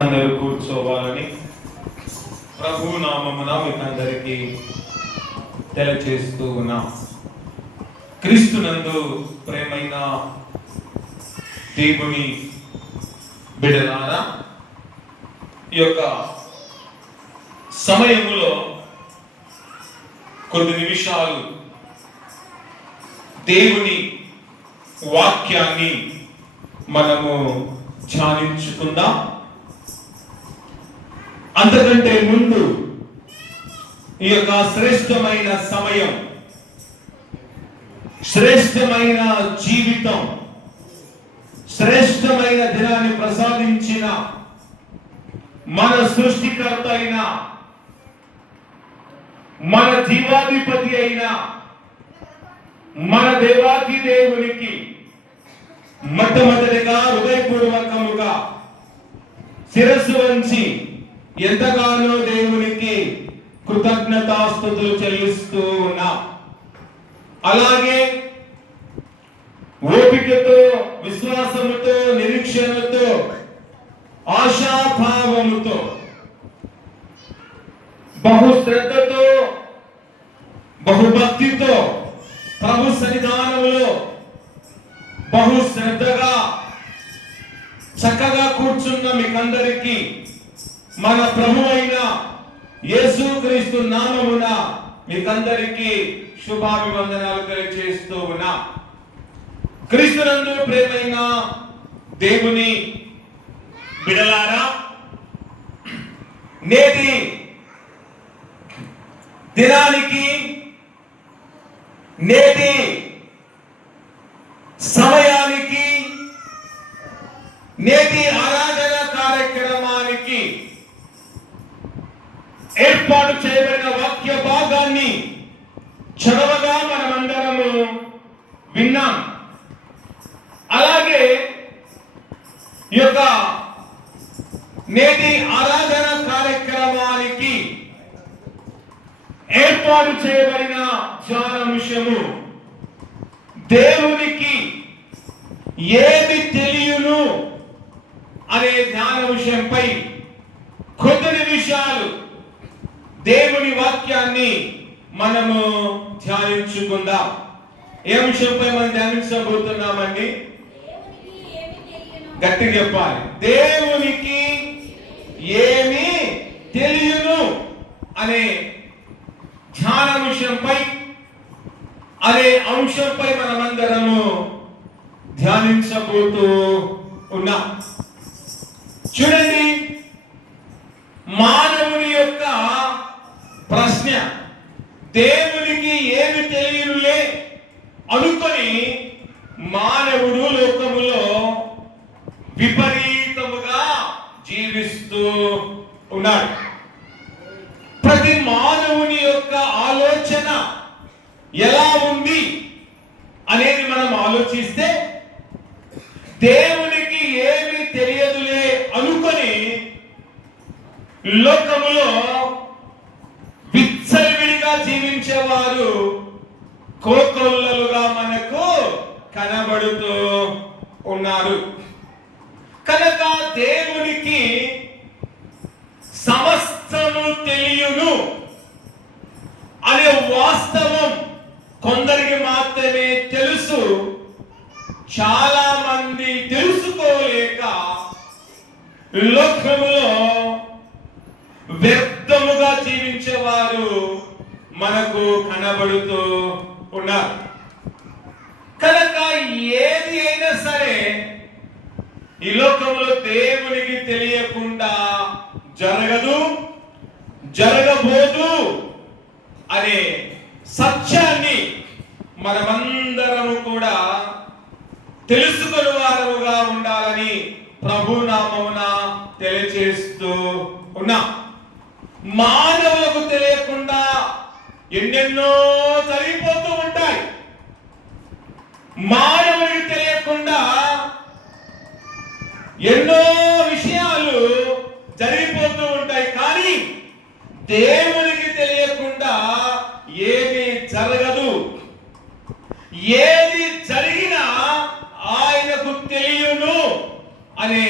అందరూ కూర్చోవాలని ప్రభు నామమున మీకందరికీ తెలియజేస్తూ ఉన్నాం. క్రీస్తునందు ప్రేమైన దేవుని బిడ్డలారా, ఈ యొక్క సమయములో కొన్ని నిమిషాలు దేవుని వాక్యాన్ని మనము ధ్యానించుకుందాం. అంతకంటే ముందు ఈ యొక్క శ్రేష్టమైన సమయం, శ్రేష్టమైన జీవితం, శ్రేష్టమైన దినాన్ని ప్రసాదించిన మన సృష్టికర్త అయిన, మన జీవాధిపతి అయిన మన దేవాది దేవునికి మొట్టమొదటిగా హృదయపూర్వకముగా శిరస్సు వంచి ఎంతగానో దేవునికి కృతజ్ఞతాస్తుతులు చెల్లిస్తూ ఉన్నాం. అలాగే ఓపికతో, విశ్వాసముతో, నిరీక్షణతో, ఆశాభావముతో, బహుశ్రద్ధతో, బహుభక్తితో ప్రభు సన్నిధానంలో బహుశ్రద్ధగా చక్కగా కూర్చున్న మీకందరికీ మన ప్రభు అయిన యేసుక్రీస్తు నామమున మీకందరికీ శుభాభివందనాలు తెలియజేస్తూ ఉన్నా. క్రీస్తునందు ప్రేమైన దేవుని బిడలారా, నేటి దినానికి, నేటి సమయానికి, నేటి ఆరాధన కార్యక్రమానికి ఏర్పాటు చేయబడిన వాక్య భాగాన్ని చదవగా మనమందరము విన్నాం. అలాగే ఈ యొక్క నేటి ఆరాధన కార్యక్రమానికి ఏర్పాటు చేయబడిన ధ్యానాంశము దేవునికి ఏమి తెలియను అనే ధ్యానాంశంపై కొద్ది నిమిషాలు దేవుని వాక్యాన్ని మనము ధ్యానించుకుందాం. ఏ అంశంపై మనం ధ్యానించబోతున్నామండి? గట్టిగా చెప్పాలి. దేవునికి ఏమి తెలియను అనే ధ్యానాంశంపై, అనే అంశంపై మనమందరము ధ్యానించబోతూ ఉన్నాం. చూడండి, మానవుని యొక్క ప్రశ్న, దేవునికి ఏమి తెలియనులే అనుకొని మానవుడు లోకములో విపరీతముగా జీవిస్తూ ఉన్నాడు. ప్రతి మానవుని యొక్క ఆలోచన ఎలా ఉంది అనేది మనం ఆలోచిస్తే, దేవునికి ఏమి తెలియదులే అనుకొని లోకములో విచ్చలవిడిగా జీవించేవారు కోకొల్లలుగా మనకు కనబడుతూ ఉన్నారు. కనుక దేవునికి సమస్తము తెలియను అనే వాస్తవం కొందరికి మాత్రమే తెలుసు. చాలా మంది తెలుసుకోలేక లోకములో వ్యర్థముగా జీవించేవారు మనకు కనబడుతూ ఉన్నారు. కనుక ఏది అయినా సరే ఈ లోకంలో దేవునికి తెలియకుండా జరగదు, జరగబోదు అనే సత్యాన్ని మనమందరము కూడా తెలుసుకుని వారముగా ఉండాలని ప్రభు నామమున తెలియజేస్తూ ఉన్నా. మానవులకు తెలియకుండా ఎన్నెన్నో జరిగిపోతూ ఉంటాయి. మానవుడికి తెలియకుండా ఎన్నో విషయాలు జరిగిపోతూ ఉంటాయి. కానీ దేవునికి తెలియకుండా ఏమీ జరగదు. ఏది జరిగినా ఆయనకు తెలియను అనే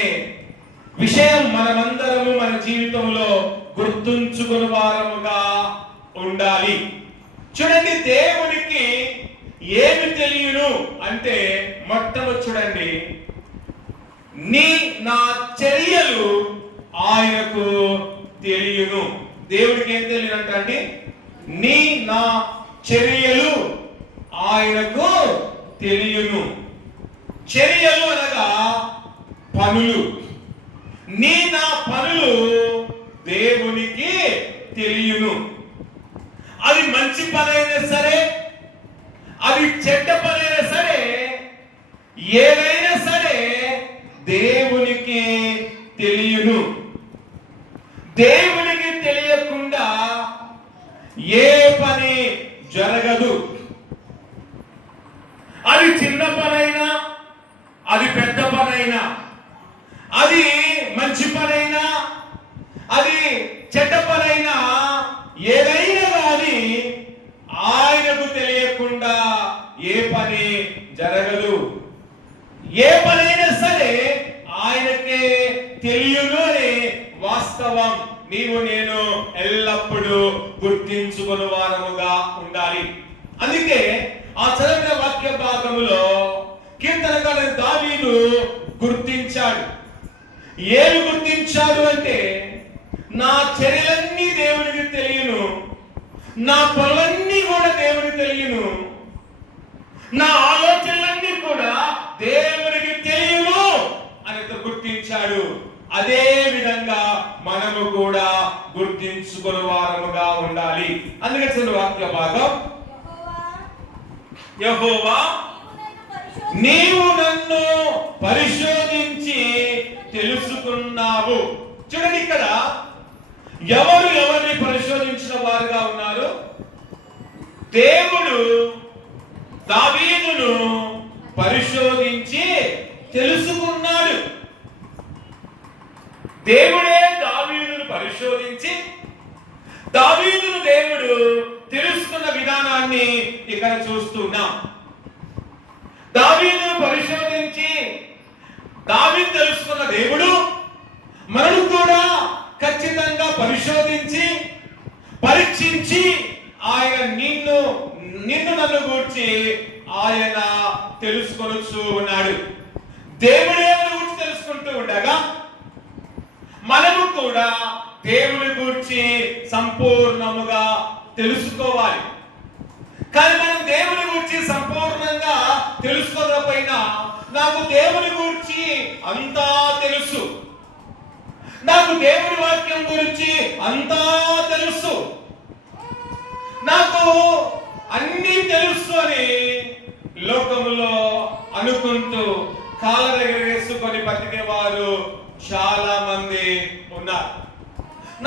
విషయం మనమందరం మనమందరము మన జీవితంలో గుర్తుంచుకుని వారముగా ఉండాలి. చూడండి, దేవునికి ఏమి తెలియను అంటే మొట్టమొదటి చూడండి, నా చర్యలు ఆయనకు తెలియను. దేవుడికి ఏం తెలియనంట అండి? నా చర్యలు ఆయనకు తెలియను. చర్యలు అనగా పనులు. నా పనులు దేవునికి తెలియను. అది మంచి పనైనా సరే, అది చెడ్డ పనైనా సరే, ఏదైనా సరే దేవునికి తెలియను. దేవునికి తెలియకుండా ఏ పని జరగదు. అది చిన్న పనైనా, అది పెద్ద పనైనా, అది మంచి పనైనా, అది చెడ్డ పనైనా, ఏదైనా కానీ ఆయనకు తెలియకుండా ఏ పని జరగదు. ఏ పనైనా సరే ఆయనకే తెలియను అనే వాస్తవం నీవు నేను ఎల్లప్పుడూ గుర్తించుకుని వారముగా ఉండాలి. అందుకే ఆ చదివిన వాక్య భాగములో కీర్తనకారుడు దావీదు గుర్తించాడు. ఏమి గుర్తించాడు అంటే, నా చర్యలన్నీ దేవునికి తెలియను, నా పనులన్నీ కూడా దేవునికి తెలియను, నా ఆలోచనలన్నీ కూడా దేవునికి తెలియను అని గుర్తించాడు. అదే విధంగా మనము కూడా గుర్తించుకుని వారముగా ఉండాలి. అందుకే వాక్య భాగం, యెహోవా నీవు నన్ను పరిశోధించి తెలుసుకున్నావు. చూడండి, ఇక్కడ ఎవరు ఎవరిని పరిశోధించిన వారుగా ఉన్నారు? దేవుడు దావీదును పరిశోధించి తెలుసుకున్నాడు. దేవుడే దావీదును పరిశోధించి దావీదును దేవుడు తెలుసుకున్న విధానాన్ని ఇక్కడ చూస్తున్నాం. దావీదును పరిశోధించి దావీదు తెలుసుకున్న దేవుడు మనను కూడా ఖచ్చితంగా పరిశోధించి పరీక్షించి ఆయన నిన్ను నన్ను గూర్చి ఆయన తెలుసుకొనుచూ ఉన్నాడు. దేవుడే గురించి తెలుసుకుంటూ ఉండగా మనము కూడా దేవుని గురించి సంపూర్ణముగా తెలుసుకోవాలి. కానీ మనం దేవుని గురించి సంపూర్ణంగా తెలుసుకోకపోయినా, నాకు దేవుని గురించి అంతా తెలుసు, నాకు దేవుని వాక్యం గురించి అంతా తెలుసు, నాకు అన్నీ తెలుసు అని లోకములో అనుకుంటూ కాళ్ళ వేసుకొని బతికేవారు చాలా మంది ఉన్నారు.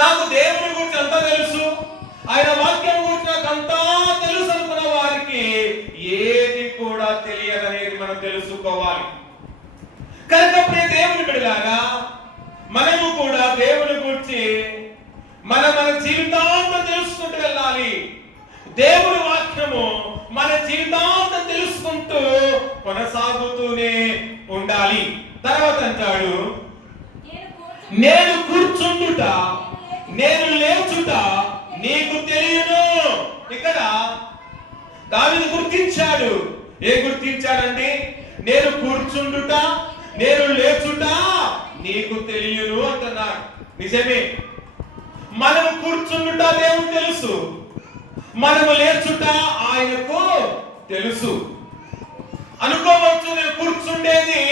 నాకు దేవుని గురించి అంతా తెలుసు, ఆయన వాక్యం గురించి నాకు అంతా తెలుసు అనుకున్న వారికి ఏది కూడా తెలియదనేది మనం తెలుసుకోవాలి. కనుక దేవుని బిడ్డలారా, మనము కూడా దేవుని గురించి మన జీవితాంతం తెలుసుకుంటూ వెళ్ళాలి. దేవుని వాక్యము మన జీవితాంతం తెలుసుకుంటూ కొనసాగుతూనే ఉండాలి. తర్వాత అంటాడు, నేను కూర్చుండుట, నేను లేచుట నీకు తెలియను. ఇక్కడ దావీదు గుర్తించాడు. ఏ గుర్తించాడండి? నేను కూర్చుండుట, నేను లేచుట నీకు తెలియను అంటున్నాడు. నిజమే, మనము కూర్చుండుట దేవునికి తెలుసు, మనము లేచుట ఆయనకు తెలుసు. అనుకోవచ్చు, నేను కూర్చుండేది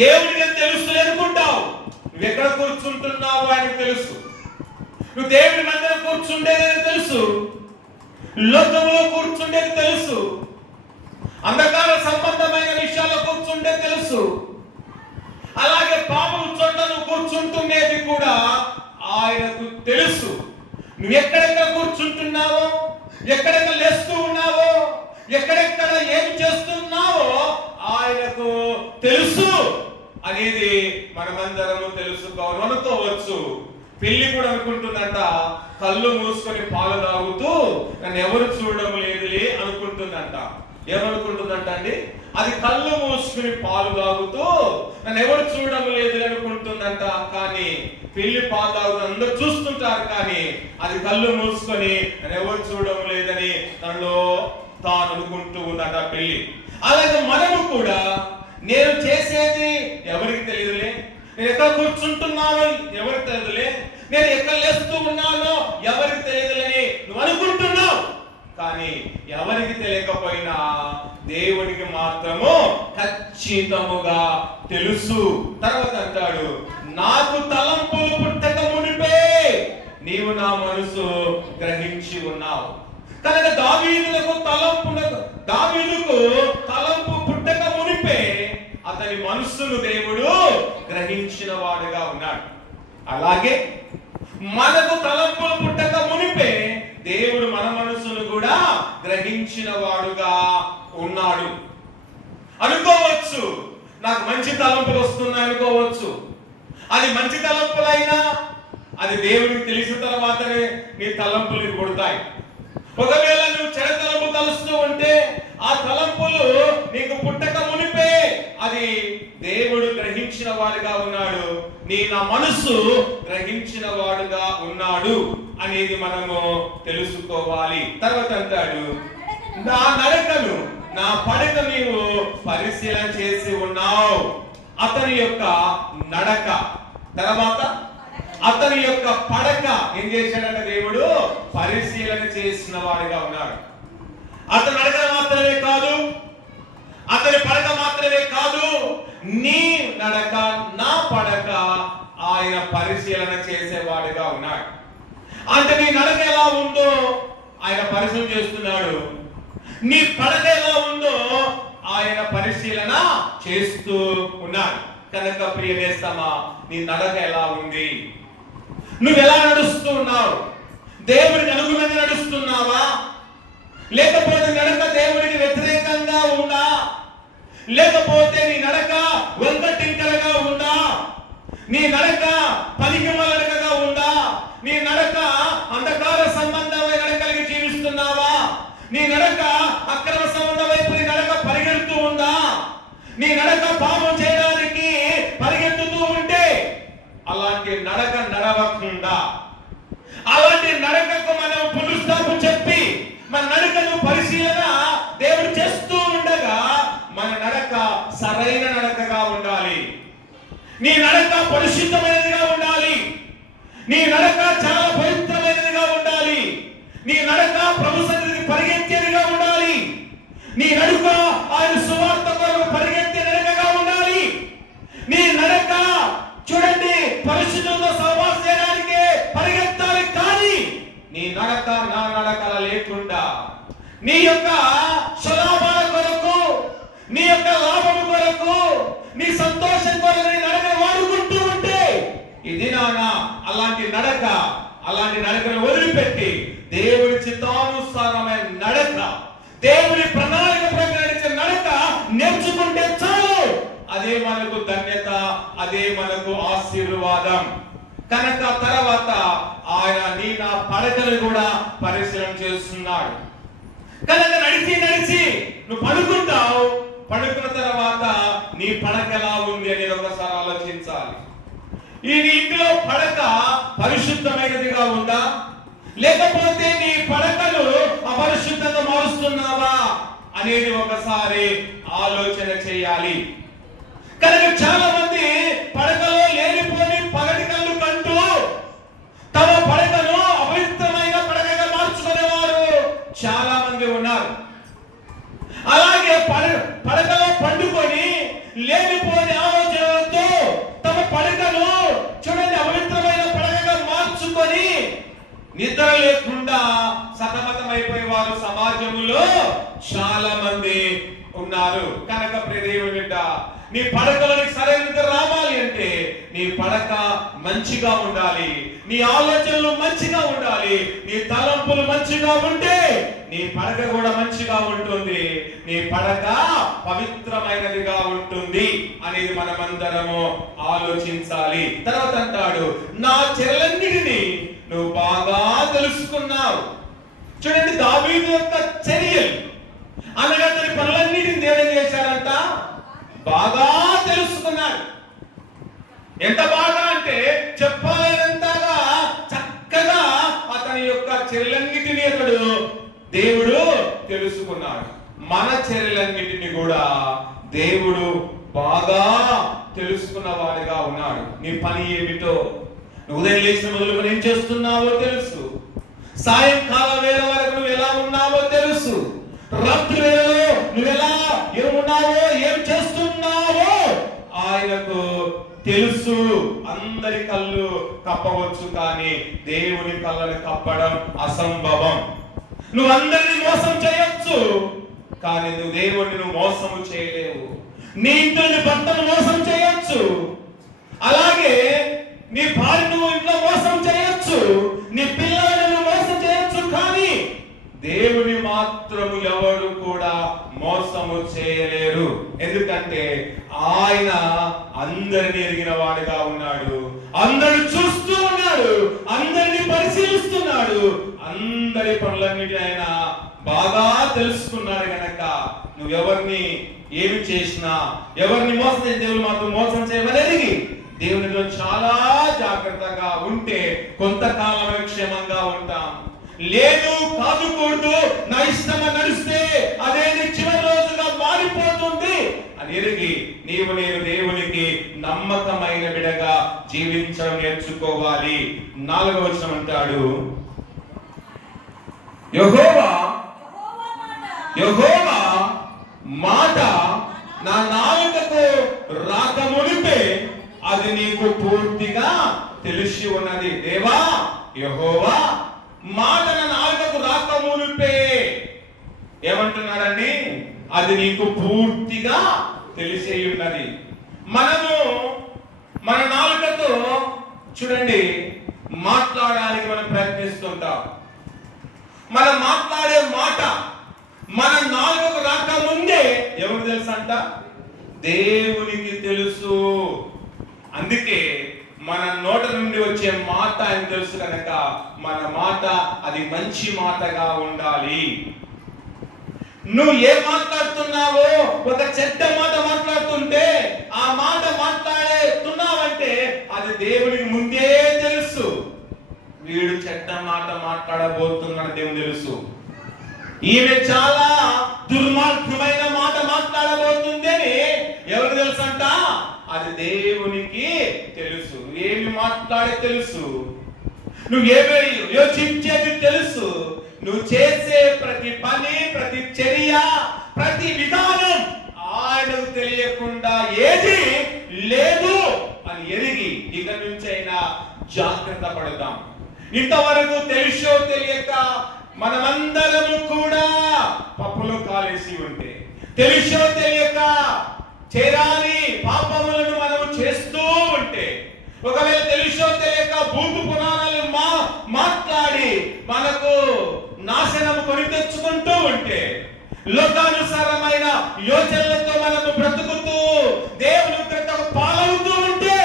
దేవుడికి తెలుసు అనుకుంటావు. నువ్వు ఎక్కడ కూర్చుంటున్నావు ఆయనకు తెలుసు. నువ్వు దేవుడి మధ్య కూర్చుండేది తెలుసు, లోకంలో కూర్చుండేది తెలుసు, అంధకార సంబంధమైన విషయాల్లో కూర్చుంటే తెలుసు. అలాగే పాపం చోట నువ్వు కూర్చుంటున్నది కూడా ఆయనకు తెలుసు. నువ్వు ఎక్కడెక్కడ కూర్చుంటున్నావో, ఎక్కడెక్కడ లేస్తూ ఉన్నావో, ఎక్కడెక్కడ ఏం చేస్తున్నావో ఆయనకు తెలుసు అనేది మనమందరము తెలుసుకోవాలి. అనుకోవచ్చు, పెళ్లి కూడా అనుకుంటుందంట, కళ్ళు మూసుకొని పాలు తాగుతూ నన్ను ఎవరు చూడడం లేదులే అనుకుంటుందంట. ఏమనుకుంటుందంట అండి? అది కళ్ళు మూసుకుని పాలు తాగుతూ నన్ను ఎవరు చూడడం లేదు అనుకుంటుందంట. కానీ పిల్లి పాలు తాగుతూ అందరూ చూస్తుంటారు, కానీ అది కళ్ళు మూసుకొని నన్ను ఎవరు చూడడం లేదని తనలో తాను అనుకుంటూ ఉందట పిల్లి. అలాగే మనము కూడా నేను చేసేది ఎవరికి తెలియదులే, నేను ఎక్కడ కూర్చుంటున్నానో ఎవరికి తెలియదులే, నేను ఎక్కడ లేస్తూ ఉన్నానో ఎవరికి తెలియదులని నువ్వు అనుకుంటున్నావు. కానీ ఎవరికి తెలియకపోయినా దేవునికి మాత్రము ఖచ్చితముగా తెలుసు. తర్వాత అంటాడు, నాకు తలంపులు పుట్టక మునిపే నీవు నా మనసు గ్రహించి ఉన్నావు. కనుక దావీదుకు తలంపు పుట్టక మునిపే అతని మనస్సును దేవుడు గ్రహించిన వాడుగా ఉన్నాడు. అలాగే మనకు తలంపులు పుట్టక మునిపే దేవుడు మన మనసును కూడా గ్రహించిన వాడుగా ఉన్నాడు. అనుకోవచ్చు నాకు మంచి తలంపులు వస్తున్నాయి అనుకోవచ్చు. అది మంచి తలంపులైనా అది దేవుడికి తెలిసిన తర్వాతనే నీ తలంపులు పుడతాయి. ఒకవేళ నువ్వు చెడు తలంపు తలుస్తూ ఉంటే ఆ తలంపులు నీకు పుట్టక మునిపే అది దేవుడు గ్రహించిన వాడుగా ఉన్నాడు, నా మనసు గ్రహించిన వాడుగా ఉన్నాడు అనేది మనము తెలుసుకోవాలి. తర్వాత అంటాడు, నా నడకను నా పడక నీవు పరిశీలన చేసి ఉన్నావు. అతని యొక్క నడక తర్వాత అతని యొక్క పడక ఏం చేశాడంటే దేవుడు పరిశీలన చేసిన వాడిగా ఉన్నాడు. అతని నడక మాత్రమే కాదు, అతని పడక మాత్రమే కాదు, నీ నడక నా పడక ఆయన పరిశీలన చేసేవాడిగా ఉన్నాడు. అంటే నీ నడక ఎలా ఉందో ఆయన పరిశీలన చేస్తున్నాడు, నీ పడక ఎలా ఉందో ఆయన పరిశీలన చేస్తూ ఉన్నాడు. కనుక ప్రియ నేస్తమా, నీ నడక ఎలా ఉంది? నువ్వు ఎలా నడుస్తూ ఉన్నావు? దేవుడికి అనుగుణంగా నడుస్తున్నావా? లేకపోతే నడక దేవుడికి వ్యతిరేకంగా ఉందా? లేకపోతే నీ నడక వంకటింకరగా ఉందా? నీ నడక పనికిమాలిన నడకగా ఉందా? నీ నడక అంధకార సంబంధమైన నడకలిగి జీవిస్తున్నావా? నీ నడక అక్రమ సంబంధం వైపు నీ నడక పరిగెడుతూ ఉందా? నీ నడక పాపం చేయడానికి పరిగెత్తుతూ ఉంటే అలాంటి నడక నడవకుండా, అలాంటి నడకకు మనం ఫుల్ స్టాప్ చెప్పి మన నడకను పరిశీలన దేవుడు చేస్తూ ఉండగా మన నడక సరైన నడకగా ఉండాలి. నీ నడక పరిశుద్ధమైనదిగా ఉండాలి. నీ నడక చాలా పవిత్రమైనదిగా ఉండాలి. నీ నడక ప్రభు సన్నిధికి పరిగెత్తేదిగా ఉండాలి. నీ నడక ఆయన సువార్త కొరకు పరిగెత్తే నడకగా ఉండాలి. నీ నడక చూడండి పరిశుద్ధంతో సహవాసం చేయడానికి పరిగెత్తాలి. కానీ నీ నడక నా నడకల లేకుండా నీ యొక్క స్వలాభాల కొరకు, నీ యొక్క లాభం కొరకు, నీ సంతోషం కొరకు నీ నడకను వాడుకుంటూ ఉంటే ఇది నానా అలాంటి నడకను వదిలిపెట్టి దేవుడి చిత్తానుసారమైన నడక, దేవుని ప్రణాళిక ప్రకటించే నడక నేర్చుకుంటే చాలు. అదే మనకు ధన్యత, అదే మనకు ఆశీర్వాదం. కనుక తర్వాత ఆయన నా పడకను కూడా పరిశీలన చేస్తున్నాడు. కనుక నడిచి నువ్వు పడుకుంటావు. పడుకున్న తర్వాత నీ పడక ఎలా ఉంది అనేది ఒకసారి ఆలోచించాలి. ఈ నీ ఇంటిలో పడక పరిశుద్ధమైనదిగా ఉందా? లేకపోతే నీ పడకలు అపరిశుద్ధంగా మారుస్తున్నావా అనేది ఒకసారి ఆలోచన చేయాలి. కనుక చాలా మంది పడకలో లేనిపోని పగటి కళ్ళు కంటూ తమ పడకను అపవిత్రమైన పడకగా మార్చుకునేవారు చాలా మంది ఉన్నారు. అలాగే పడకలో పండుకొని లేనిపోని ఆలోచనలతో తమ పడకను చూడండి అపవిత్రమైన పడకగా మార్చుకొని నిద్ర లేకుండా సతమతమైపోయే వారు సమాజంలో చాలా మంది ఉన్నారు. కనుక ప్రియ దేవుని బిడ్డ, నీ పడకలోనికి సరైన నిద్ర రావాలి అంటే నీ పడక మంచిగా ఉండాలి, నీ ఆలోచనలు మంచిగా ఉండాలి, నీ తలంపులు మంచిగా ఉంటే నీ పడక కూడా మంచిగా ఉంటుంది, నీ పడక పవిత్రమైనదిగా ఉంటుంది అనేది మనమందరము ఆలోచించాలి. తర్వాత అంటాడు, నా చర్యలన్నిటినీ నువ్వు బాగా తెలుసుకున్నావు. చూడండి దావీదు యొక్క చర్యలు అనగా తన పనులన్నిటిని దేవుడు చేశాడంట. బాగా తెలుసుకున్నాడు. ఎంత బాగా అంటే చెప్పలేనంతగా చక్కగా అతని యొక్క చర్యలన్నిటినీ అతడు దేవుడు తెలుసుకున్నాడు. మన చర్యలన్నిటిని కూడా దేవుడు బాగా తెలుసుకున్న వాడిగా ఉన్నాడు. నీ పని ఏమిటో, ఉదయం లేచిన మొదలుకొని ఏం చేస్తున్నావో తెలుసు. సాయంకాల వేళ వరకు నువ్వు ఎలా ఉన్నావో తెలుసు. రాత్రి వేళలో నువ్వు ఎలా ఏమున్నావో ఏం చేస్తున్నావో ఆయనకు తెలుసు. అందరి కళ్ళు కప్పవచ్చు, కానీ దేవుని కళ్ళని కప్పడం అసంభవం. నువ్వు అందరిని మోసం చేయొచ్చు, కానీ నువ్వు దేవుడిని మోసం చేయలేవు. నీ ఇంటిని భర్తను మోసం చేయొచ్చు, అలాగే నీ భార్యను ఇంట్లో మోసం చేయొచ్చు, నీ పిల్లలను మోసం చేయొచ్చు, కానీ దేవుని మాత్రము ఎవరు కూడా మోసము చేయలేరు. ఎందుకంటే ఆయన అందరిని ఎరిగిన వాడుగా ఉన్నాడు, అందరిని చూస్తూ ఉన్నాడు, అందరిని పరిశీలిస్తున్నాడు, అందరి పనులన్నిటి ఆయన బాగా తెలుసుకున్నాడు. గనక నువ్వెవరిని ఏమి చేసినా, ఎవరిని మోసం చేసి దేవుడు మాత్రం మోసం చేయమని దేవునిలో చాలా జాగ్రత్తగా ఉంటే కొంతకాలం క్షేమంగా ఉంటాం. లేదు కాదుకూడదు, నా ఇష్టంగా నడిస్తే అదే చివరి రోజుగా మారిపోతుంది అని ఎరిగి నీవు నేను దేవునికి నమ్మకమైన బిడగా జీవించడం నేర్చుకోవాలి. 4వ వచనం అంటాడు, యెహోవా మాట నా నాలుకకు రాకమునిపే అది నీకు పూర్తిగా తెలిసి ఉన్నది. దేవా యెహోవా మాట నా నాలుకకు రాకమునిపే ఏమంటున్నాడండి? అది నీకు పూర్తిగా తెలిసి ఉన్నది. మనము మన నాలుకతో చూడండి మాట్లాడడానికి మనం ప్రయత్నిస్తుంటాం. మనం మాట్లాడే మాట మన నాలుకకు రాక ముందే ఎవరు తెలుసు అంట? దేవునికి తెలుసు. అందుకే మన నోట నుండి వచ్చే మాట ఆయన తెలుసు కనుక మన మాట అది మంచి మాటగా ఉండాలి. నువ్వు ఏం మాట్లాడుతున్నావో, ఒక చెడ్డ మాట మాట్లాడుతుంటే ఆ మాట మాట్లాడుతున్నావంటే అది దేవునికి ముందే తెలుసు. వీడు చెడ్డ మాట మాట్లాడబోతున్నాడు దేవునికి తెలుసు. ఈమె చాలా దుర్మార్గమైన మాట మాట్లాడబోతుంది అని ఎవరు తెలుసు అంట? అది దేవునికి తెలుసు. ఏమి మాట్లాడే తెలుసు, నువ్వేమి యోచించేది తెలుసు, నువ్వు చేసే ప్రతి పని, ప్రతి చర్య, ప్రతి విధానం ఆయనకు తెలియకుండా ఏది లేదు అని ఎరిగి ఇక నుంచైనా జాగ్రత్త పడదాం. ఇంతవరకు తెలుసో తెలియక మనమందరము కూడా పప్పులో కాలేసి ఉంటే, తెలుసో తెలియక చేరాని పాపములను మనము చేస్తూ ఉంటే, ఒకవేళ తెలుసో తెలియక భూమి పురాణాలు మాట్లాడి మనకు నాశనము కొని తెచ్చుకుంటూ ఉంటే, లోకానుసారమైన యోచనలతో మనము బ్రతుకుతూ దేవుని క్రిందకు పాలవుతూ ఉంటే,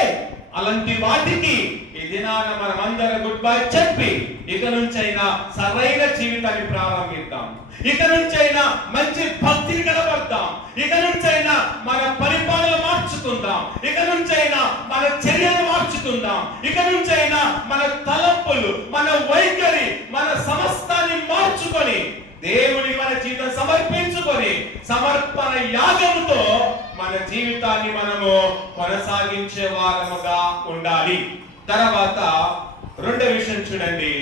అలాంటి వాటికి ఈ దినాన మనమందరం గుడ్ బై చెప్పి ఇక నుంచైనా సరైన జీవితాన్ని ప్రారంభిద్దాం. ఇక నుంచైనా మంచి భక్తిని కనబడతాం. ఇక నుంచైనా మన పరిపాలన మార్చుకుందాం. ఇక నుంచైనా మన చర్యలు మార్చుకుందాం. ఇక నుంచైనా మన తలంపులు, మన వైఖరి, మన సమస్తాన్ని మార్చుకొని దేవునికి మన జీవితం సమర్పించుకొని సమర్పణ యాగముతో మన జీవితాన్ని మనము కొనసాగించే వారముగా ఉండాలి. తర్వాత రెండో విషయం చూడండి,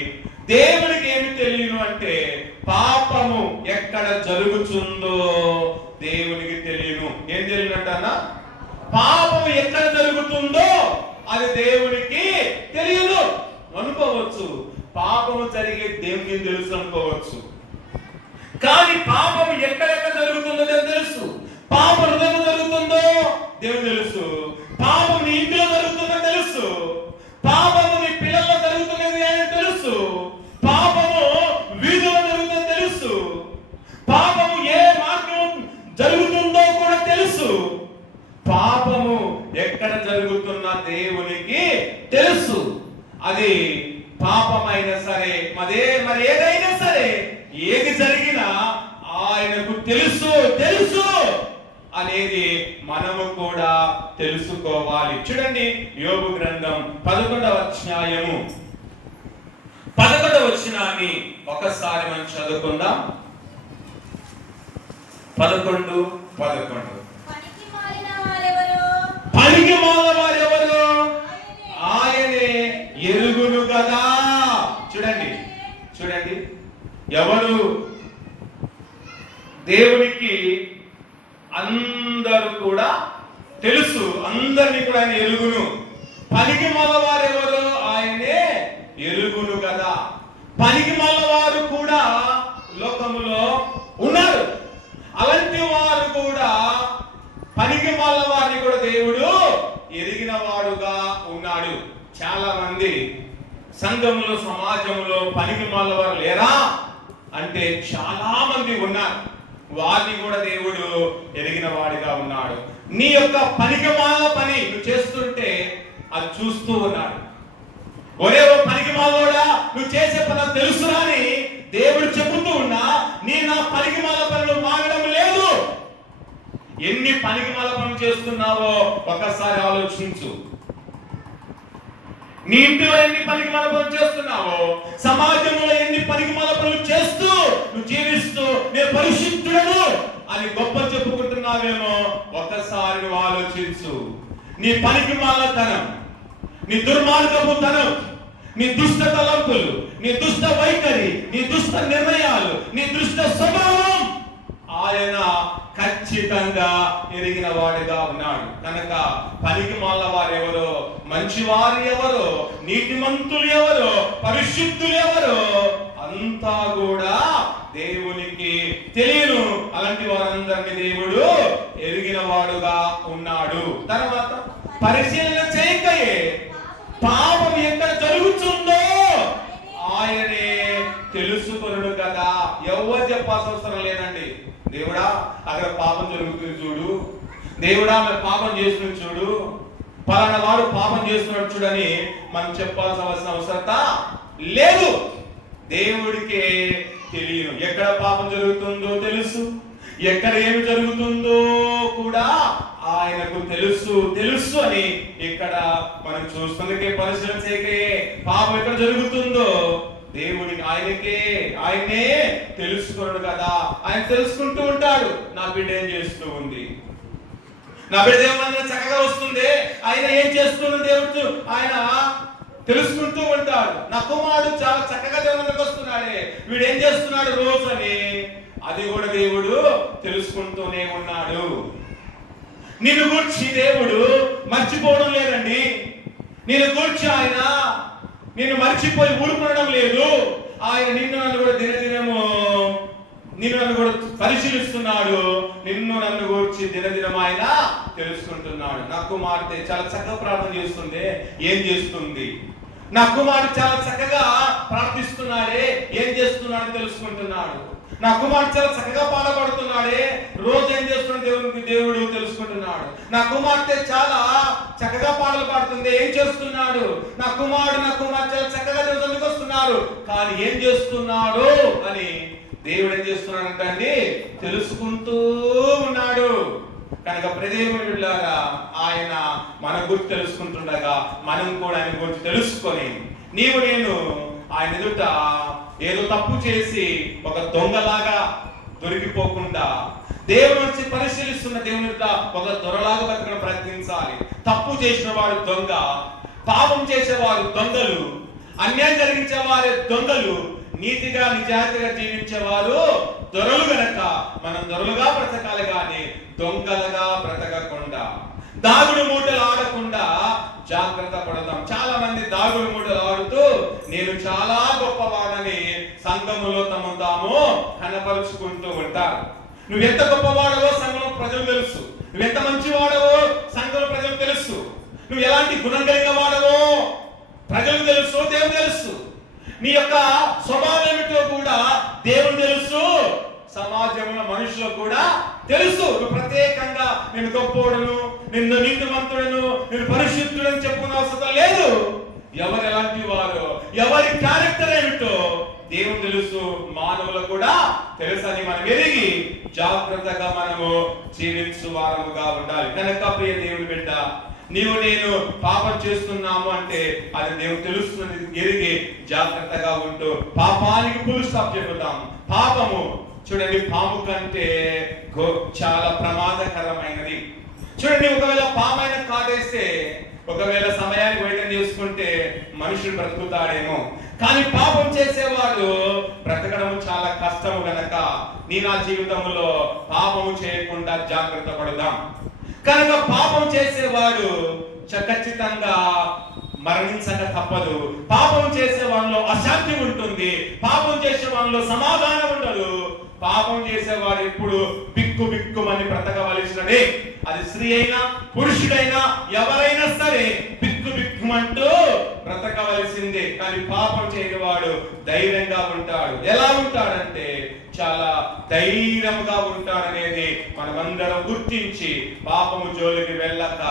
దేవునికి ఏమి తెలియను అంటే పాపము ఎక్కడ జరుగుతుందో దేవునికి తెలియను. ఏం తెలియనట్టన్నా? పాపము ఎక్కడ జరుగుతుందో అది దేవునికి తెలియదు అనుకోవచ్చు. పాపము జరిగే దేవునికి తెలుసు అనుకోవచ్చు, కానీ పాపము ఎక్కడెక్కడ జరుగుతుందో దేవునికి తెలుసు. పాపం హృదయం జరుగుతుందో దేవునికి తెలుసు. పాపం నీ ఇంట్లో జరుగుతుందో తెలుసు. పాపము నీ పిల్లల్లో జరుగుతున్నది అని తెలుసు. పాపము వీధిలో జరుగుతుందో తెలుసు. పాపము ఏ మార్గం జరుగుతుందో కూడా తెలుసు. పాపము ఎక్కడ జరుగుతున్నా దేవునికి తెలుసు. అది పాపమైనా సరే మరి ఏదైనా సరే ఏది జరిగినా ఆయనకు తెలుసు. అనేది మనము కూడా తెలుసుకోవాలి. చూడండి, యోబు గ్రంథం 11వ అధ్యాయము 11వ వచనాన్ని ఒకసారి మనం చదువుకుందాం. 11:11 పనికి మాలిన వారెవరు? ఆయనే ఎరుగును కదా. చూడండి, ఎవరు దేవునికి అందరూ కూడా తెలుసు, అందరినీ కూడా ఆయన ఎరుగును. పనికి మాలవారెవరు? ఆయనే ఎరుగును కదా. పనికి మాలవారు కూడా లోకములో ఉన్నారు. అలాంటి వారు కూడా, పనికి మాలవారిని కూడా దేవుడు ఎరిగిన వాడుగా ఉన్నాడు. చాలా మంది సంఘములో, సమాజంలో పనికి మాలవారు లేరా అంటే చాలా మంది ఉన్నారు. వారిని కూడా దేవుడు ఎరిగిన వాడిగా ఉన్నాడు. నీ యొక్క పనికిమాల పని నువ్వు చేస్తుంటే అది చూస్తూ ఉన్నాడు. ఒరే ఓ పనికిమాలోడా, నువ్వు చేసే పని తెలుసురా అని దేవుడు చెబుతూ ఉన్నా నీ నా పనికిమాల పనులు మానడం లేదు. ఎన్ని పనికిమాల పనులు చేస్తున్నావో ఒకసారి ఆలోచించు. నీ ఇంటిలో ఎన్ని పనికిమాల పనులు చేస్తున్నావో, సమాజంలో ఎన్ని పనికిమాల పనులు చేస్తూ నువ్వు జీవిస్తూ నేను పరిశుద్ధుడను అని గొప్ప చెప్పుకుంటున్నావేమో ఒక్కసారి నువ్వు ఆలోచించు. నీ పనికిమాలతనం, నీ దుర్మార్గపు తనం, నీ దుష్ట తలంపులు, నీ దుష్ట వైఖరి, నీ దుష్ట నిర్ణయాలు, నీ దుష్ట స్వభావం ఆయన ఖచ్చితంగా ఎరిగిన వాడిగా ఉన్నాడు. కనుక పనికి మాల వారు ఎవరో, మంచివారు ఎవరో, నీతిమంతులు ఎవరో, పరిశుద్ధులు ఎవరో అంతా కూడా దేవునికి తెలియను. అలాంటి వారందరినీ దేవుడు ఎరిగిన వాడుగా ఉన్నాడు. తర్వాత పరిశీలన చేయకయే పాపం ఎక్కడ జరుగుతుందో ఆయనే తెలుసుకొనుడు కదా. ఎవరు చెప్పాల్సిన అవసరం లేదండి. దేవుడా అక్కడ పాపం జరుగుతుంది చూడు, దేవుడా మరి పాపం చేస్తున్నాడు చూడు, పలానా వాడు పాపం చేస్తున్నాడు చూడని మనం చెప్పాల్సిన అవసరత లేదు. దేవుడికే తెలియను. ఎక్కడ పాపం జరుగుతుందో తెలుసు, ఎక్కడ ఏమి జరుగుతుందో కూడా ఆయనకు తెలుసు అని ఇక్కడ మనం చూస్తుందకే పరిశీలన చేయకే పాపం ఎక్కడ జరుగుతుందో దేవుడికి ఆయనే తెలుసుకున్నాడు కదా. ఆయన తెలుసుకుంటూ ఉంటాడు. నా బిడ్డ ఏం చేస్తూ ఉంది, నా బిడ్డ దేవుడు చక్కగా వస్తుంది, ఆయన ఏం చేస్తుంది దేవుడు ఆయన తెలుసుకుంటూ ఉంటాడు. నా కుమారుడు చాలా చక్కగా దేవుడికి వస్తున్నాడే, వీడు ఏం చేస్తున్నాడు రోజు అని అది కూడా దేవుడు తెలుసుకుంటూనే ఉన్నాడు. నిన్ను గురించి దేవుడు మర్చిపోవడం లేదండి. నిన్ను గురించి ఆయన నిన్ను మర్చిపోయి ఊరుకోవడం లేదు. ఆయన నిన్ను నన్ను కూడా దినదినము పరిశీలిస్తున్నాడు. నిన్ను నన్ను గురించి దినదినం ఆయన తెలుసుకుంటున్నాడు. నా కుమార్తె చాలా చక్కగా ప్రార్థన చేస్తుంది, ఏం చేస్తుంది? నా కుమారుడు చాలా చక్కగా ప్రార్థిస్తున్నాడే, ఏం చేస్తున్నాడు తెలుసుకుంటున్నాడు. నా కుమారుడు చాలా చక్కగా పాల్పడుతున్నాడే, రోజు ఏం చేస్తున్నాడు దేవుడు తెలుసుకుంటున్నాడు. నా కుమార్తె చాలా చక్కగా పాటలు పాడుతుంది, ఏం చేస్తున్నాడు? నా కుమారుడు చాలా చక్కగా దేవుడికి వస్తున్నారు, కానీ ఏం చేస్తున్నాడు అని దేవుడు ఏం చేస్తున్నాడు అంటే తెలుసుకుంటూ ఉన్నాడు. కనుక ప్రదేవులారా ఆయన మన గురించి తెలుసుకుంటుండగా మనం కూడా ఆయన గురించి తెలుసుకొని నేను ఆయన ఎదుట ఏదో తప్పు చేసి ఒక దొంగలాగా దొరికిపోకుండా దేవుని వచ్చి పరిశీలిస్తున్న దేవుని ఒక దొరలాగా బతకడం ప్రయత్నించాలి. తప్పు చేసిన వాడు దొంగ, పాపం చేసేవారు దొంగలు, అన్యాయం జరిగించే వారే దొంగలు, నీతిగా నిజాయితీగా జీవించేవారు దొరలు గనక మనం దొరలుగా బ్రతకాలి కానీ దొంగలుగా బ్రతకకుండా, దాగుడు మూటలు ఆడకుండా జాగ్రత్త పడదాం. చాలా మంది దాగుడు మూటలు ఆడుతూ నేను చాలా గొప్పవాడని సంఘములో తమను తాము కనపరుచుకుంటూ ఉంటారు. నువ్వెంత గొప్పవాడవో సంఘంలో ప్రజలు తెలుసు, నువ్వెంత మంచివాడవో సంఘంలో ప్రజలు తెలుసు, నువ్వు ఎలాంటి గుణం కలిగిన వాడవో ప్రజలకు తెలుసు, దేవుడు తెలుసు. నీ యొక్క స్వభావం ఏమిటో కూడా దేవుడు తెలుసు, సమాజంలో మనుషులకు కూడా తెలుసు. నువ్వు ప్రత్యేకంగా నేను గొప్పోడును, నిన్ను నీతిమంతుడను, నేను పరిశుద్ధుడని చెప్పుకునే అవసరం లేదు. ఎవరు ఎలాంటి వారో, ఎవరి క్యారెక్టర్ ఏమిటో దేవుని తెలుసు, మానవులకు కూడా తెలుసని మనం ఎరిగి జాగ్రత్తగా మనము జీవించు వారముగా ఉండాలి. కనుక ప్రియ దేవుని బిడ్డ, నీవు నేను పాపం చేస్తున్నాము అంటే అది దేవుడు తెలుస్తుంది ఎరిగి జాగ్రత్తగా ఉంటూ పాపానికి ఫుల్ స్టాప్ చెబుతాం. పాపము చూడండి, పాము కంటే చాలా ప్రమాదకరమైనది. చూడండి, ఒకవేళ పామైన కాటేస్తే, ఒకవేళ సమయానికి వైద్యం చేసుకుంటే మనుషుడు బ్రతుకుతాడేమో, కానీ పాపం చేసేవాడు బ్రతకడం చాలా కష్టము. గనక నా జీవితంలో పాపము చేయకుండా జాగ్రత్త పడదాం. కనుక పాపం చేసేవాడు ఖచ్చితంగా మరణించక తప్పదు. పాపం చేసే వాళ్ళలో అశాంతి ఉంటుంది, పాపం చేసే వాళ్ళలో సమాధానం ఉండదు. పాపం చేసేవాడు ఎప్పుడు బిక్కు బిక్కుమని బ్రతకవలసినదే. అది స్త్రీ అయినా పురుషుడైనా ఎవరైనా సరే బిక్కు బిక్కుమంటూ బ్రతకవలసిందే. కానీ పాపం చేయనివాడు ధైర్యంగా ఉంటాడు. ఎలా ఉంటాడంటే చాలా ధైర్యంగా ఉంటాడనేది మనమందరం గుర్తించి పాపము జోలికి వెళ్ళక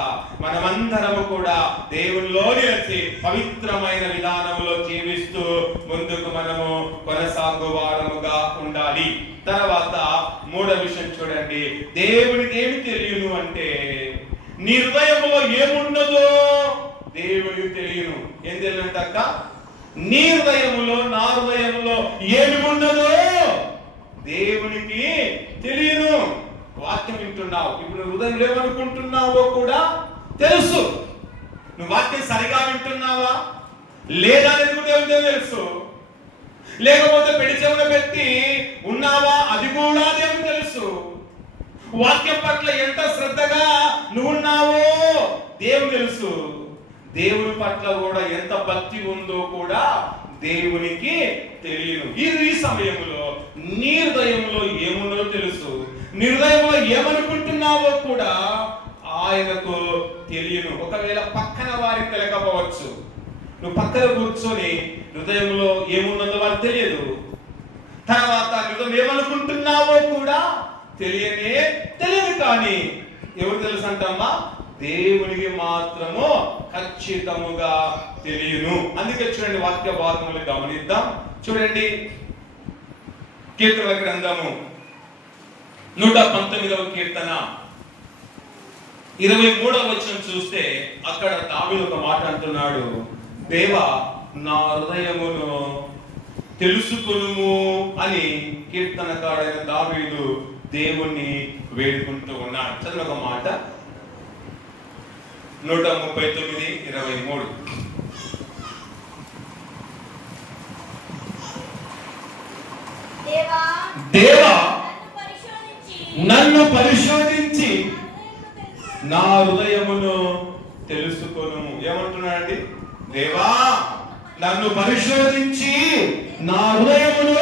మనమందరము కూడా దేవునిలో నిలిచి పవిత్రమైన విధానంలో జీవిస్తూ ముందుకు మనము కొనసాగు వారముగా ఉండాలి. తర్వాత మూడో విషయం చూడండి, దేవునికి ఏమి తెలియను అంటే నీ హృదయంలో ఏమున్నదో దేవునికి తెలియను. ఏం తెలియనంటక్క, నీ హృదయములో నా హృదయంలో ఏమి ఉన్నదో దేవునికి తెలియను. వాక్యం వింటున్నావు, ఇప్పుడు హృదయంలో ఏమనుకుంటున్నావో కూడా తెలుసు. నువ్వు వాక్యం సరిగా వింటున్నావా లేదా అనేది కూడా దేవునికి తెలుసు. లేకపోతే పెళ్లి చెవులు పెట్టి ఉన్నావా అది కూడా దేవునికి తెలుసు. వాక్యం పట్ల ఎంత శ్రద్ధగా నువ్వున్నావో దేవునికి తెలుసు. దేవుని పట్ల కూడా ఎంత భక్తి ఉందో కూడా దేవునికి తెలియను. ఈ సమయంలో నీ హృదయంలో ఏముందో తెలుసు, నీ హృదయంలో ఏమనుకుంటున్నావో కూడా ఆయనకు తెలియను. ఒకవేళ పక్కన వారికి తెలియకపోవచ్చు, నువ్వు పక్కన కూర్చొని హృదయంలో ఏమున్నదో వారికి తెలియదు. తర్వాత హృదయం ఏమనుకుంటున్నావో కూడా తెలియదు. కానీ ఎవరు తెలుసు అంటమ్మా? దేవునికి మాత్రము ఖచ్చితముగా తెలియను. అందుకే చూడండి, వాక్య భాగములు గమనిద్దాం. చూడండి, కీర్తనల గ్రంథము 119వ కీర్తన 23వ వచనం చూస్తే అక్కడ దావీదు ఒక మాట అంటున్నాడు, దేవా నా హృదయమును తెలుసుకొనుము అని కీర్తనకాడైన దావీదు దేవుణ్ణి వేడుకుంటూ ఉన్నాడు. చదువు ఒక మాట, 139:23. దేవా నన్ను పరిశోధించి నా హృదయమును తెలుసుకొనుము. ఏమంటున్నాడండి? దేవా నన్ను పరిశోధించి నా హృదయమును